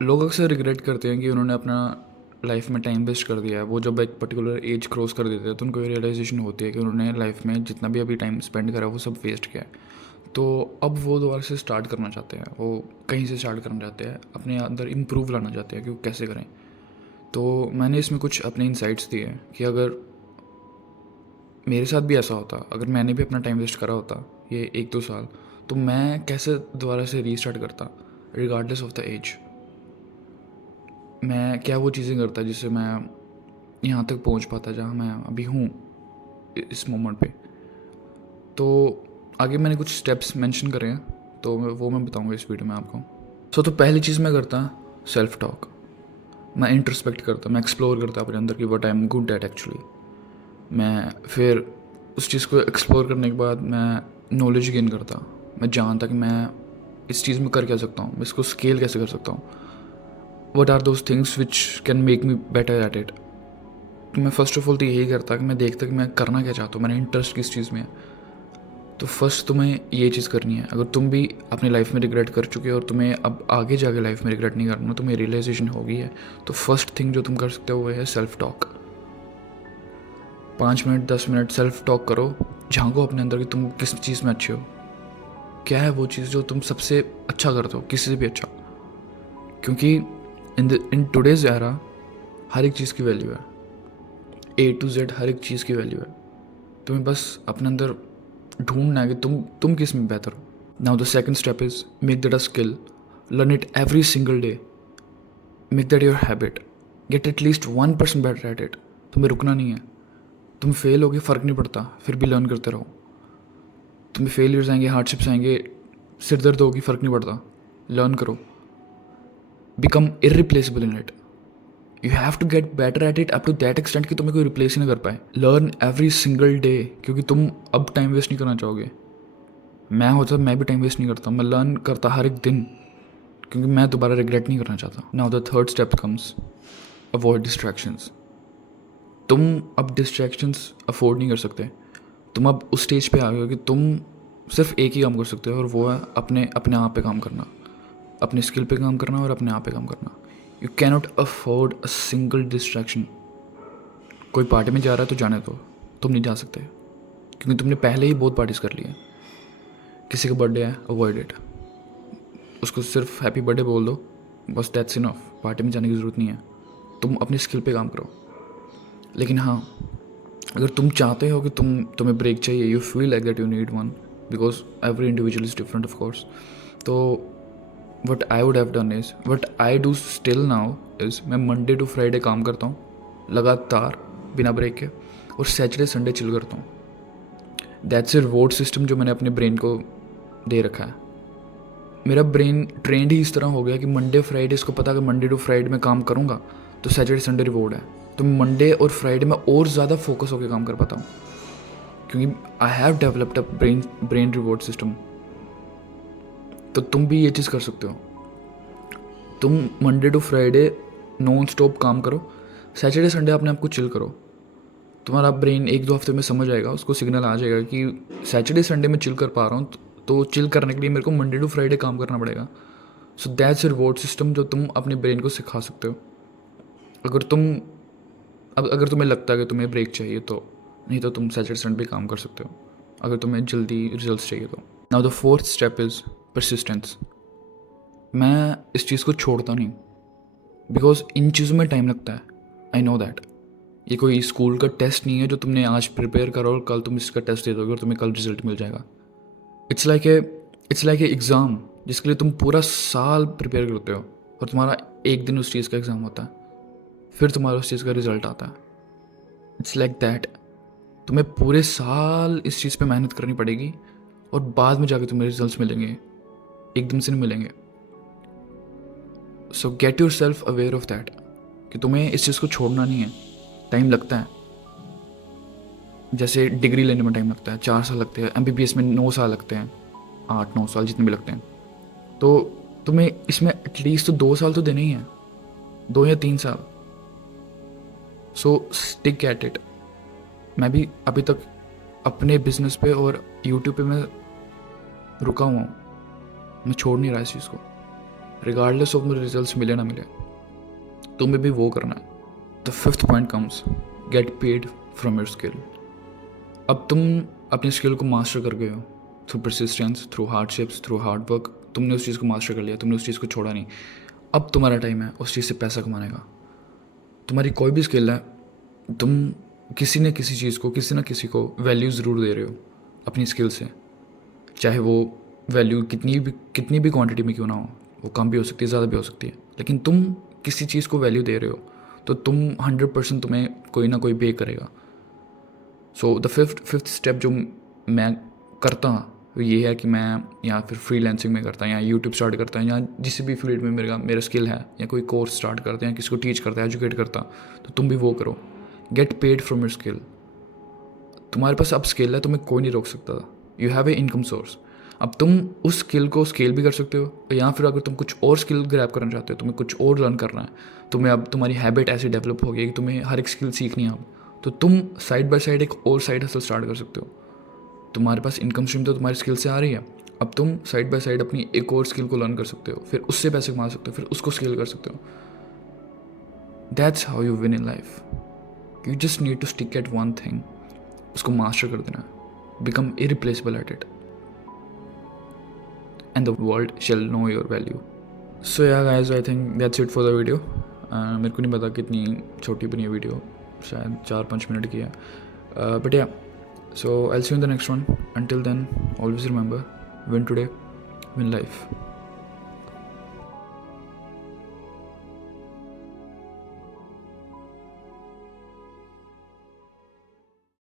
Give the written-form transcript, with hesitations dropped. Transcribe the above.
लोग अक्सर रिग्रेट करते हैं कि उन्होंने अपना लाइफ में टाइम वेस्ट कर दिया है। वो जब एक पर्टिकुलर एज क्रॉस कर देते हैं तो उनको रियलाइजेशन होती है कि उन्होंने लाइफ में जितना भी अभी टाइम स्पेंड करा वो सब वेस्ट किया है। तो अब वो दोबारा से स्टार्ट करना चाहते हैं, वो कहीं से स्टार्ट करना चाहते हैं, अपने अंदर इम्प्रूव लाना चाहते हैं कि वो कैसे करें। तो मैंने इसमें कुछ अपने इंसाइट्स दिए हैं कि अगर मेरे साथ भी ऐसा होता, अगर मैंने भी अपना टाइम वेस्ट करा होता ये 1-2 साल, तो मैं कैसे दोबारा से रीस्टार्ट करता रिगार्डलेस ऑफ द एज। मैं क्या वो चीज़ें करता जिससे मैं यहाँ तक पहुँच पाता जहाँ मैं अभी हूँ इस मोमेंट पे। तो आगे मैंने कुछ स्टेप्स मेंशन करे हैं, तो वो मैं बताऊँगा इस वीडियो में आपको। तो पहली चीज़ मैं करता सेल्फ टॉक। मैं इंट्रोस्पेक्ट करता, मैं एक्सप्लोर करता अपने अंदर कि what I am good at actually. मैं फिर उस चीज़ को एक्सप्लोर करने के बाद मैं नॉलेज गेन करता। मैं जानता कि मैं इस चीज़ में कर क्या सकता हूँ, मैं इसको स्केल कैसे कर सकता हूँ। What are those things which can make me better at it. तो मैं फ़र्स्ट ऑफ ऑल तो यही करता कि मैं देखता कि मैं करना क्या चाहता हूँ, मेरा इंटरेस्ट किस चीज़ में है। तो फर्स्ट तुम्हें ये चीज़ करनी है। अगर तुम भी अपनी लाइफ में रिग्रेट कर चुके हो और तुम्हें अब आगे जाके लाइफ में रिग्रेट नहीं करना, तुम्हें रियलाइजेशन हो गई है, तो फर्स्ट थिंग जो तुम कर सकते हो वो है self talk. 5 minute 10 minute self talk करो, झांको अपने अंदर कि तुम किस चीज़ में अच्छे हो, क्या है वो चीज़ जो तुम सबसे अच्छा करते हो, किसी से भी अच्छा। क्योंकि इन टुडेज़ एरा हर एक चीज़ की वैल्यू है, A to Z हर एक चीज़ की वैल्यू है। तुम्हें बस अपने अंदर ढूंढना है कि तुम किस में बेहतर हो। Now the second step is make that a skill, learn it every single day, make that your habit, get at least 1% better at it. तुम्हें रुकना नहीं है। तुम फेल होगे फ़र्क नहीं पड़ता, फिर भी लर्न करते रहो। तुम्हें फेलियर्स आएंगे, हार्डशिप्स आएंगे, सिर दर्द होगी, फ़र्क नहीं पड़ता, लर्न करो। Become irreplaceable in it. You have to get better at it up to that extent कि तुम्हें कोई रिप्लेस ही ना कर पाए। लर्न एवरी सिंगल डे, क्योंकि तुम अब टाइम वेस्ट नहीं करना चाहोगे। मैं होता मैं भी टाइम वेस्ट नहीं करता, मैं लर्न करता हर एक दिन, क्योंकि मैं दोबारा रिग्रेट नहीं करना चाहता। Now the third step comes avoid distractions. तुम अब डिस्ट्रैक्शंस अफोर्ड नहीं कर सकते। तुम अब उस स्टेज पे आ गए हो कि तुम सिर्फ एक ही काम कर सकते हो, और वो है अपने अपने आप पे काम करना, अपने स्किल पे काम करना और अपने आप पे काम करना। You cannot afford a single distraction. कोई पार्टी में जा रहा है तो जाने दो, तुम नहीं जा सकते, क्योंकि तुमने पहले ही बहुत पार्टीज कर ली है। किसी का बर्थडे है, अवॉइड इट, उसको सिर्फ हैप्पी बर्थडे बोल दो, बस दैट्स इनफ। पार्टी में जाने की ज़रूरत नहीं है। तुम अपनी स्किल पे काम करो। लेकिन हाँ, अगर तुम चाहते हो कि तुम्हें ब्रेक चाहिए, you feel like that you need one, because every individual is different of course. तो what I would have done is, what I do still now is, मैं मंडे टू फ्राइडे काम करता हूँ लगातार बिना ब्रेक के, और सैटरडे संडे चिल करता हूँ। दैट्स ए रिवॉर्ड सिस्टम जो मैंने अपने ब्रेन को दे रखा है। मेरा ब्रेन ट्रेंड ही इस तरह हो गया कि मंडे फ्राइडे, इसको पता है कि मंडे टू फ्राइडे में काम करूँगा तो सैटरडे संडे रिवॉर्ड है। तो मंडे और फ्राइडे में और ज़्यादा फोकस होकर काम कर पाता हूँ, क्योंकि I have developed a brain reward system. तो तुम भी ये चीज़ कर सकते हो। तुम Monday to Friday non stop काम करो, सैटरडे संडे अपने आप को चिल करो। तुम्हारा ब्रेन 1-2 हफ्ते में समझ आएगा, उसको सिग्नल आ जाएगा कि सैटरडे संडे में चिल कर पा रहा हूँ, तो चिल करने के लिए मेरे को मंडे टू फ्राइडे काम करना पड़ेगा। सो दैट्स रिवॉर्ड सिस्टम जो तुम अपने ब्रेन को सिखा सकते हो। अगर तुम अब अगर तुम्हें लगता है कि तुम्हें ब्रेक चाहिए तो, नहीं तो तुम सैटरडे संडे काम कर सकते हो अगर तुम्हें जल्दी रिजल्ट्स चाहिए तो। Now the fourth step is persistence. मैं इस चीज़ को छोड़ता नहीं, बिकॉज इन चीज़ों में टाइम लगता है। I know that. ये कोई स्कूल का टेस्ट नहीं है जो तुमने आज प्रिपेयर करो और कल तुम इसका टेस्ट दे दोगे और तुम्हें कल रिजल्ट मिल जाएगा। इट्स लाइक ए एग्ज़ाम जिसके लिए तुम पूरा साल प्रिपेयर करते हो, और तुम्हारा एक दिन उस चीज़ का एग्ज़ाम होता है, फिर तुम्हारा उस चीज़ का रिजल्ट आता है। It's like that. तुम्हें पूरे साल इस चीज़ पे मेहनत करनी पड़ेगी, और बाद में जाके तुम्हें रिजल्ट्स मिलेंगे, एकदम से नहीं मिलेंगे। सो get your self aware of that कि तुम्हें इस चीज़ को छोड़ना नहीं है। टाइम लगता है, जैसे डिग्री लेने में टाइम लगता है, 4 साल लगते हैं, MBBS में 9 साल लगते हैं, 8-9 साल जितने भी लगते हैं। तो तुम्हें इसमें एटलीस्ट तो 2 साल तो देने ही हैं, 2 या 3 साल। सो स्टिक एट इट। मैं भी अभी तक अपने बिजनेस पे और यूट्यूब पे मैं रुका हुआ हूँ, मैं छोड़ नहीं रहा इस चीज़ को। रिगार्डलेस ऑफ मेरे रिजल्ट मिले ना मिले, तुम्हें भी वो करना है. The fifth point comes, get paid from your skill. अब तुम अपनी स्किल को मास्टर कर गए हो through persistence, through hardships, through hard work. तुमने उस चीज़ को मास्टर कर लिया, तुमने उस चीज़ को छोड़ा नहीं. अब तुम्हारा टाइम है उस चीज़ से पैसा कमाने का. तुम्हारी कोई भी स्किल है, तुम किसी न किसी चीज़ को, किसी न किसी को वैल्यू ज़रूर दे रहे हो अपनी स्किल से. चाहे वो वैल्यू कितनी भी क्वांटिटी में क्यों ना हो, वो कम भी हो सकती है, ज़्यादा भी हो सकती है, लेकिन तुम किसी चीज़ को वैल्यू दे रहे हो तो तुम 100% तुम्हें कोई ना कोई पे करेगा. सो द फिफ्थ स्टेप जो मैं करता वो ये है कि मैं या फिर फ्रीलांसिंग में करता, या यूट्यूब स्टार्ट करता, या जिस भी फील्ड में मेरा स्किल है, या कोई कोर्स स्टार्ट करता, या किसी को टीच करता, एजुकेट करता, तो तुम भी वो करो. Get paid from your skill. तुम्हारे पास अब स्किल है, तुम्हें कोई नहीं रोक सकता. You have a income source. अब तुम उस स्किल को स्केल भी कर सकते हो, या फिर अगर तुम कुछ और स्किल ग्रैब करना चाहते हो, तुम्हें कुछ और लर्न करना है, तुम्हें अब तुम्हारी हैबिट ऐसी डेवलप हो गई कि तुम्हें हर एक स्किल सीखनी है अब, तो तुम साइड बाय साइड एक और साइड हसल स्टार्ट कर सकते हो. तुम्हारे पास इनकम स्ट्रीम तो तुम्हारी स्किल से आ रही है, अब तुम साइड बाय साइड अपनी एक और स्किल को लर्न कर सकते हो, फिर उससे पैसे कमा सकते हो, फिर उसको स्केल कर सकते हो. That's how you win in life. You just need to stick at one thing, उसको मास्टर कर देना, become irreplaceable at it, and the world shall know your value. So yeah guys, I think that's it for the video. मेरे को नहीं पता कितनी छोटी बनी है वीडियो, शायद 4-5 मिनट की है, बट या. So I'll see you in the next one. Until then, always remember, win today, win life.